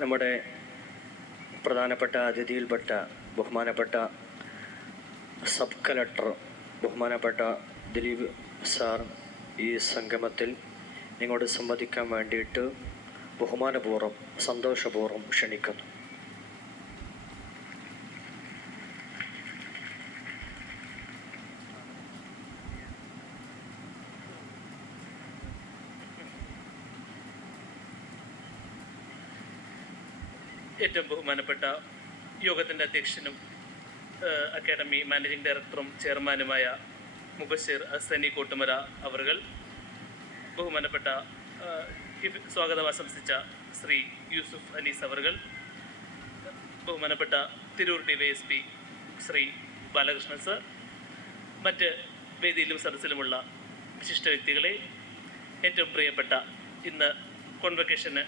നമ്മുടെ പ്രധാനപ്പെട്ട അതിഥിയിൽപ്പെട്ട ബഹുമാനപ്പെട്ട സബ് കളക്ടർ ബഹുമാനപ്പെട്ട ദിലീപ് സാർ ഈ സംഗമത്തിൽ നിങ്ങളോട് സംവദിക്കാൻ വേണ്ടിയിട്ട് ബഹുമാനപൂർവ്വം സന്തോഷപൂർവ്വം ക്ഷണിക്കുന്നു. ഏറ്റവും ബഹുമാനപ്പെട്ട യോഗത്തിൻ്റെ അധ്യക്ഷനും അക്കാഡമി മാനേജിംഗ് ഡയറക്ടറും ചെയർമാനുമായ മുബശ്ശിർ ഹസനി കോട്ടുമല അവർകൾ, ബഹുമാനപ്പെട്ട സ്വാഗതം ആശംസിച്ച ശ്രീ യൂസുഫ് അനീസ് അവർകൾ, ബഹുമാനപ്പെട്ട തിരൂർ DYSP ശ്രീ ബാലകൃഷ്ണൻ സർ, മറ്റ് വേദിയിലും സദസ്സിലുമുള്ള വിശിഷ്ട വ്യക്തികളെ, ഏറ്റവും പ്രിയപ്പെട്ട ഇന്ന് കോൺവൊക്കേഷന്